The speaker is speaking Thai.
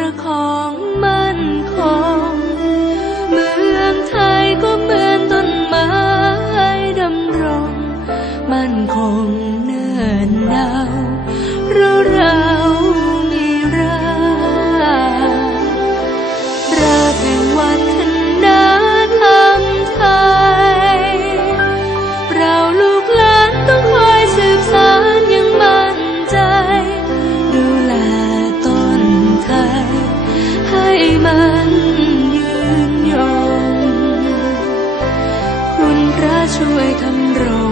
ประคองมั่นคง เมืองไทยก็เหมือนต้นไม้ดำรง มั่นคง ช่วยทำรอ